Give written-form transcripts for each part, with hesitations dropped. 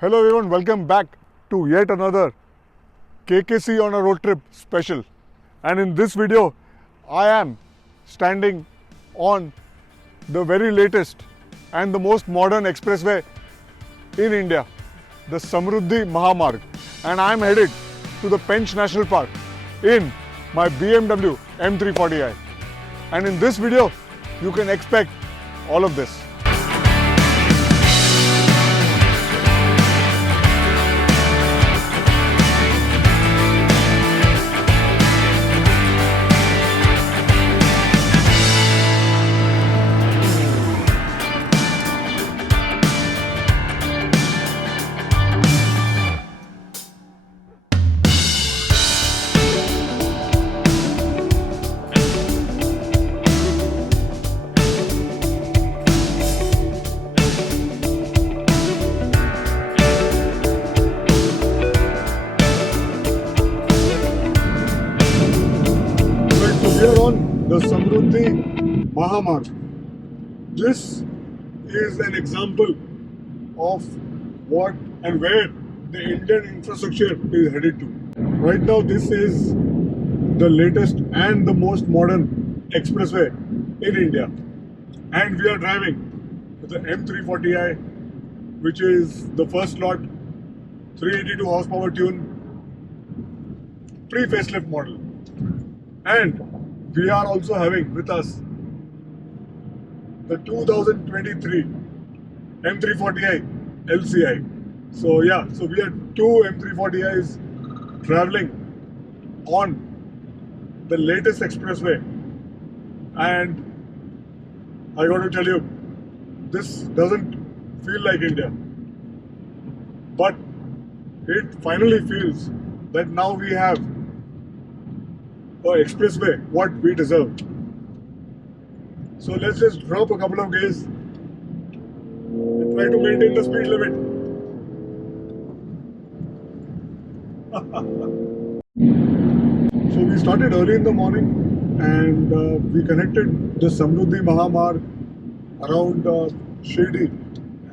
Hello everyone, welcome back to yet another KKC on a road trip special. And in this video, I am standing on the very latest and the most modern expressway in India, the Samruddhi Mahamarg. And I am headed to the Pench National Park in my BMW M340i. And in this video, you can expect all of this. We are on the Samruddhi Mahamarg. This is an example of what and where the Indian infrastructure is headed to. Right now, this is the latest and the most modern expressway in India. And we are driving with the M340i, which is the first lot 382 horsepower tune pre-facelift model. And we are also having with us the 2023 M340i LCI. So we are two M340i's traveling on the latest expressway, and I got to tell you, this doesn't feel like India, but it finally feels that now we have expressway what we deserve. So let's just drop a couple of gears and try to maintain the speed limit. So we started early in the morning and we connected the Samruddhi Mahamarg around Shirdi,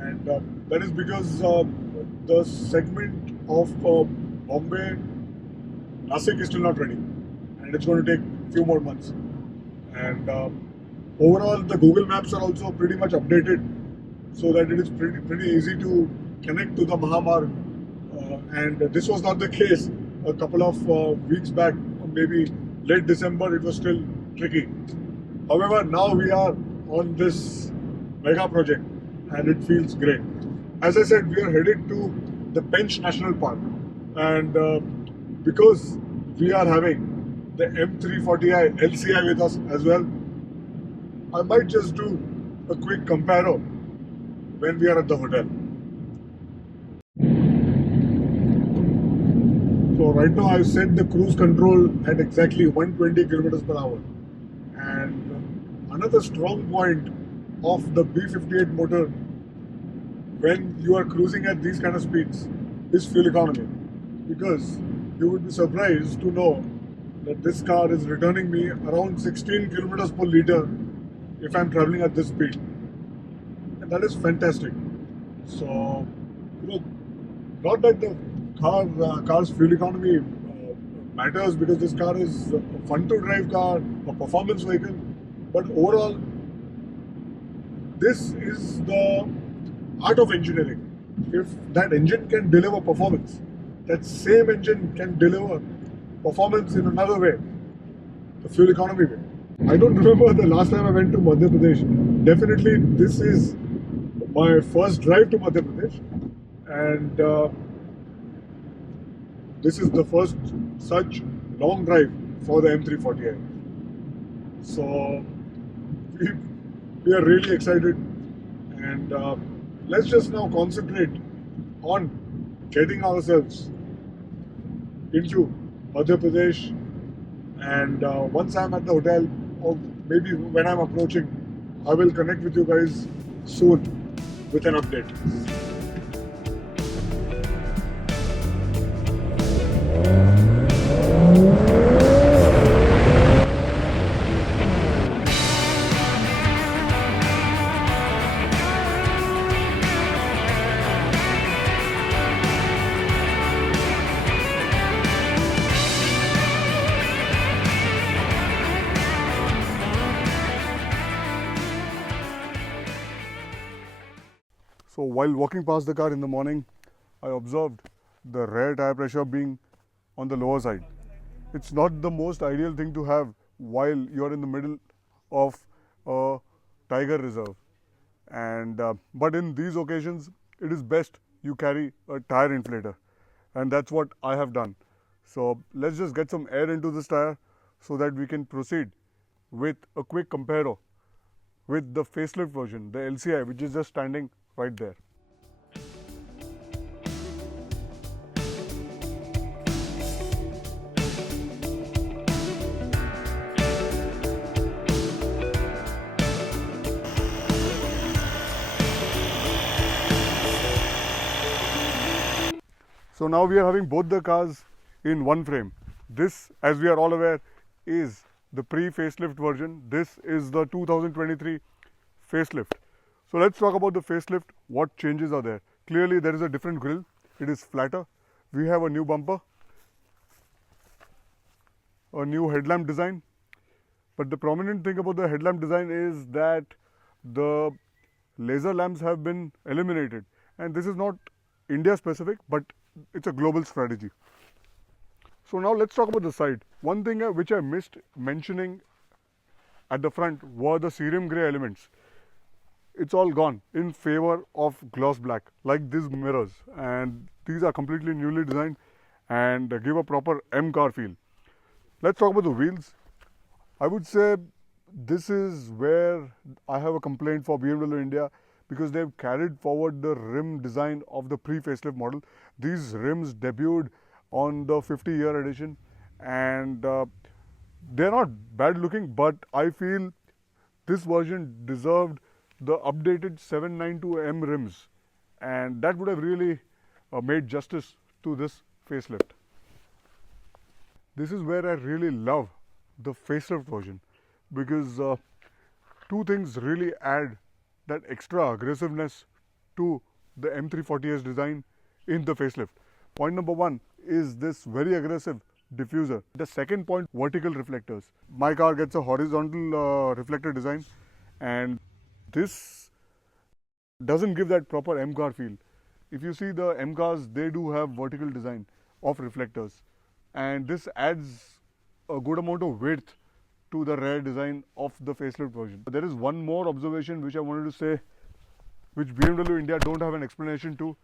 and that is because the segment of Bombay Nasik is still not ready. And it's going to take a few more months. And overall, the Google Maps are also pretty much updated so that it is pretty easy to connect to the Mahamarg. And this was not the case a couple of weeks back, or maybe late December. It was still tricky. However, now we are on this mega project and it feels great. As I said, we are headed to the Pench National Park, and because we are having the M340i LCI with us as well, I might just do a quick comparo when we are at the hotel. So right now I've set the cruise control at exactly 120 kilometers per hour. And another strong point of the B58 motor when you are cruising at these kind of speeds is fuel economy, because you would be surprised to know that this car is returning me around 16 kilometers per liter if I'm traveling at this speed, and that is fantastic. So, not that the car's fuel economy matters, because this car is a fun to drive car, a performance vehicle, but overall, this is the art of engineering. If that engine can deliver performance, that same engine can deliver performance in another way, the fuel economy way. I don't remember the last time I went to Madhya Pradesh. Definitely this is my first drive to Madhya Pradesh, and this is the first such long drive for the M340i. So we are really excited, and let's just now concentrate on getting ourselves into Madhya Pradesh, and once I'm at the hotel, or maybe when I'm approaching, I will connect with you guys soon with an update. while walking past the car in the morning, I observed the rear tire pressure being on the lower side. It's not the most ideal thing to have while you're in the middle of a tiger reserve. And but in these occasions, it is best you carry a tire inflator, and that's what I have done. So let's just get some air into this tire so that we can proceed with a quick comparo with the facelift version, the LCI, which is just standing right there. So now we are having both the cars in one frame. This, as we are all aware, is the pre-facelift version. This is the 2023 facelift. So let's talk about the facelift. What changes are there? Clearly there is a different grille. It is flatter. We have a new bumper, a new headlamp design. But the prominent thing about the headlamp design is that the laser lamps have been eliminated. And this is not India specific, but it's a global strategy. So now let's talk about the side. One thing which I missed mentioning at the front were the cerium grey elements. It's all gone in favor of gloss black, like these mirrors, and these are completely newly designed and give a proper M car feel. Let's talk about the wheels. I would say this is where I have a complaint for BMW India, because they've carried forward the rim design of the pre-facelift model. These rims debuted on the 50-year edition, and they're not bad looking, but I feel this version deserved the updated 792M rims, and that would have really made justice to this facelift. This is where I really love the facelift version, because two things really add that extra aggressiveness to the M340i's design in the facelift. Point number one is this very aggressive diffuser. The second point, vertical reflectors. My car gets a horizontal reflector design, and this doesn't give that proper M car feel. If you see the M cars, they do have vertical design of reflectors, and this adds a good amount of width to the rear design of the facelift version. There is one more observation which I wanted to say, which BMW India don't have an explanation to,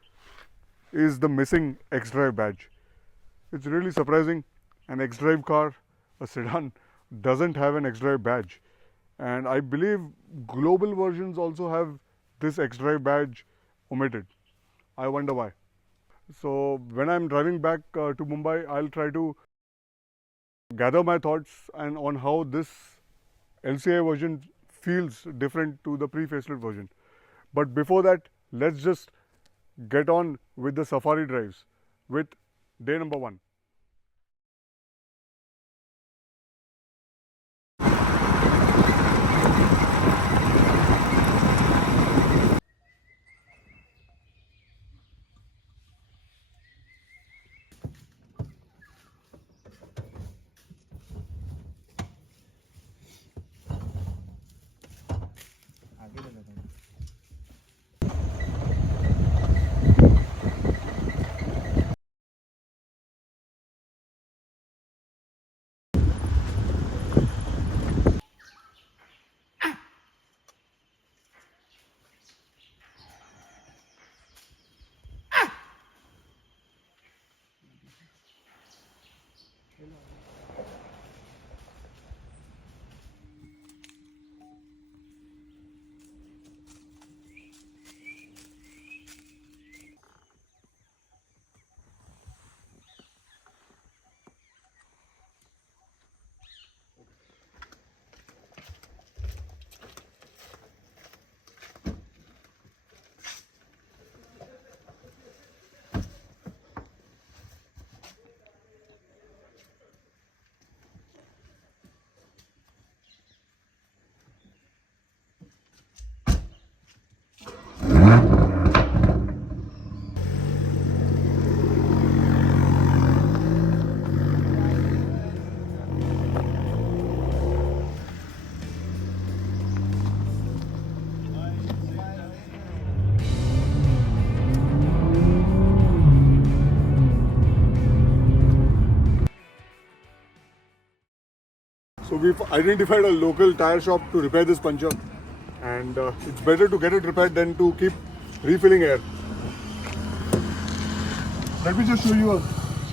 is the missing X-Drive badge. It's really surprising. An X-Drive car, a sedan, doesn't have an X-Drive badge. And I believe global versions also have this X-Drive badge omitted. I wonder why. So when I'm driving back to Mumbai, I'll try to gather my thoughts and on how this LCI version feels different to the pre-facelift version. But before that, let's just get on with the safari drives with day number 1. we've identified a local tire shop to repair this puncture, and it's better to get it repaired than to keep refilling air. Let me just show you a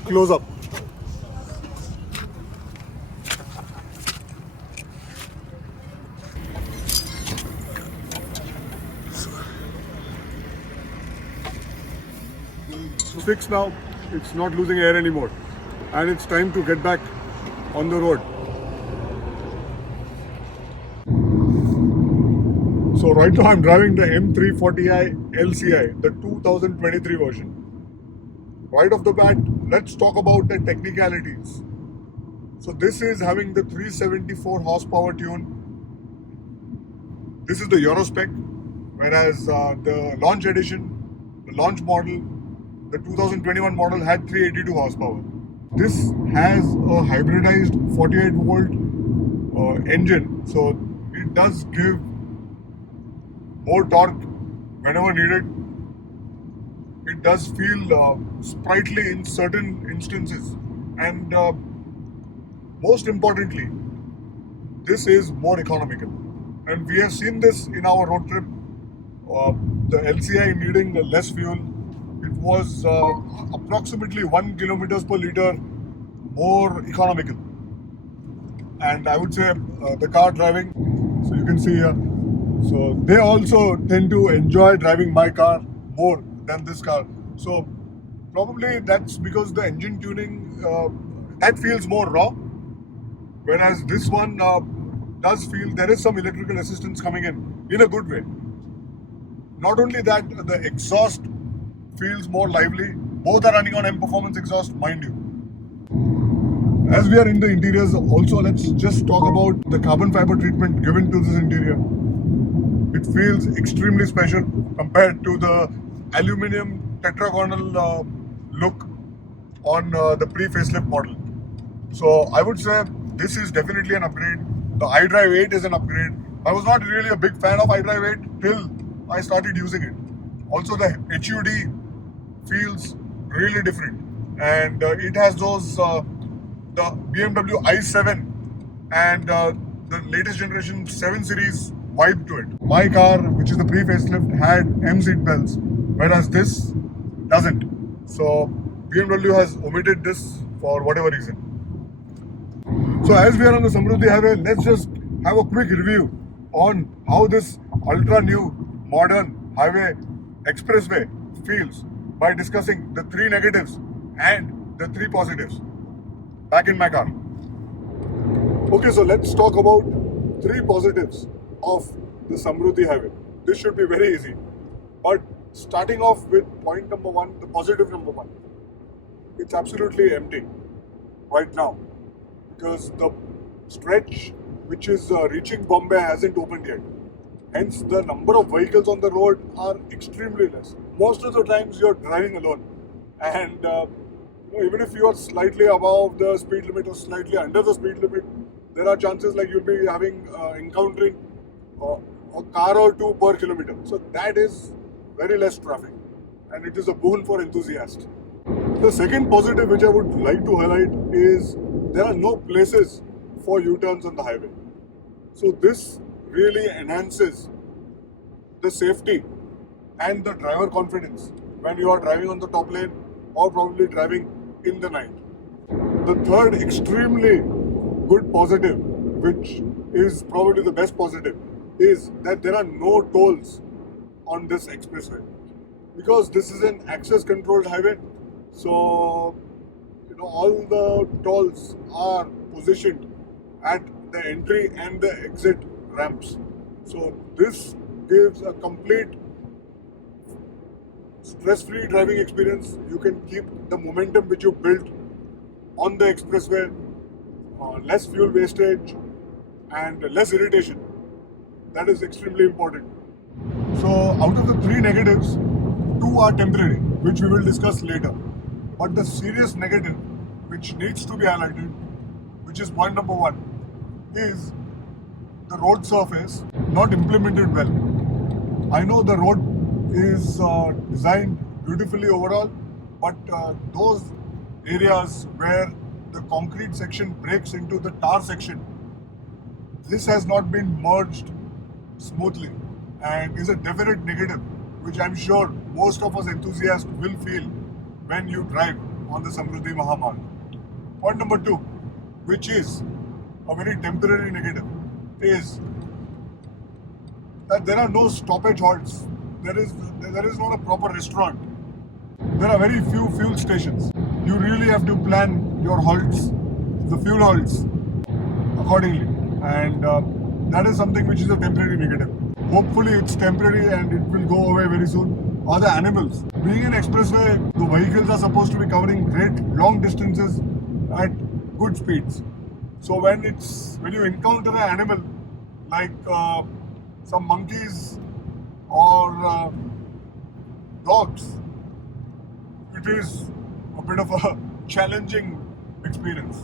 close up. So fixed now, it's not losing air anymore, and it's time to get back on the road. So right now I'm driving the M340i LCI, the 2023 version. Right off the bat, let's talk about the technicalities. So this is having the 374 horsepower tune. This is the Euro spec, whereas the launch edition, the launch model, the 2021 model had 382 horsepower. This has a hybridized 48 volt engine, so it does give more torque whenever needed. It does feel sprightly in certain instances, and most importantly, this is more economical. And we have seen this in our road trip. The LCI needing less fuel. It was approximately 1 kilometers per liter more economical. And I would say the car driving, so you can see here, so they also tend to enjoy driving my car more than this car. So probably that's because the engine tuning that feels more raw, whereas this one does feel there is some electrical assistance coming in a good way. Not only that, the exhaust feels more lively. Both are running on M Performance exhaust, mind you. As we are in the interiors also, let's just talk about the carbon fiber treatment given to this interior. It feels extremely special compared to the aluminum tetragonal look on the pre-facelift model. So I would say this is definitely an upgrade. The iDrive 8 is an upgrade. I was not really a big fan of iDrive 8 till I started using it. Also the HUD feels really different, and it has those the BMW i7 and the latest generation 7 Series vibe to it. My car, which is the pre-facelift, had M seat belts, whereas this doesn't. So BMW has omitted this for whatever reason. So as we are on the Samruddhi highway, let's just have a quick review on how this ultra new modern highway expressway feels by discussing the 3 negatives and the 3 positives. Back in my car. Okay, so let's talk about 3 positives of the Samruddhi highway. This should be very easy. But starting off with point number 1, the positive number 1. It's absolutely empty right now, because the stretch which is reaching Bombay hasn't opened yet. Hence, the number of vehicles on the road are extremely less. Most of the times you're driving alone, and even if you are slightly above the speed limit or slightly under the speed limit, there are chances like you'll be encountering a car or 2 per kilometer. So that is very less traffic, and it is a boon for enthusiasts. The second positive which I would like to highlight is there are no places for U-turns on the highway. So this really enhances the safety and the driver confidence when you are driving on the top lane or probably driving in the night. The third extremely good positive, which is probably the best positive, is that there are no tolls on this expressway, because this is an access controlled highway. So all the tolls are positioned at the entry and the exit ramps. So this gives a complete stress-free driving experience. You can keep the momentum which you built on the expressway, less fuel wastage and less irritation. That is extremely important. So out of the 3 negatives, 2 are temporary, which we will discuss later. But the serious negative which needs to be highlighted, which is point number 1, is the road surface not implemented well. I know the road is designed beautifully overall, but those areas where the concrete section breaks into the tar section this has not been merged smoothly and is a definite negative, which I'm sure most of us enthusiasts will feel when you drive on the Samruddhi Mahamarg. Point number 2, which is a very temporary negative, is that there are no stoppage halts. There is not a proper restaurant. There are very few fuel stations. You really have to plan your halts, the fuel halts, accordingly. And that is something which is a temporary negative. Hopefully it's temporary and it will go away very soon. Are the animals? Being an expressway, the vehicles are supposed to be covering great long distances at good speeds. So when you encounter an animal like some monkeys or dogs, it is a bit of a challenging experience.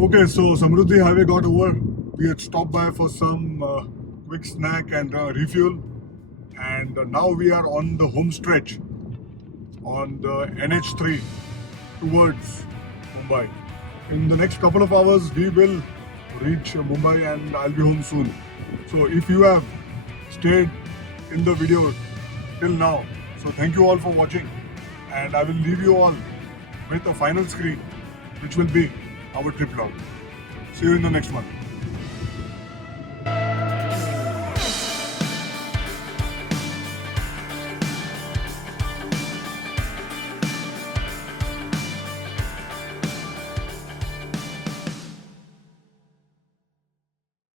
Okay, so Samruddhi Highway got over. We had stopped by for some quick snack and refuel, and now we are on the home stretch on the NH3 towards Mumbai. In the next couple of hours, we will reach Mumbai and I'll be home soon. So if you have stayed in the video till now, so thank you all for watching, and I will leave you all with a final screen, which will be our Triplog. See you in the next one.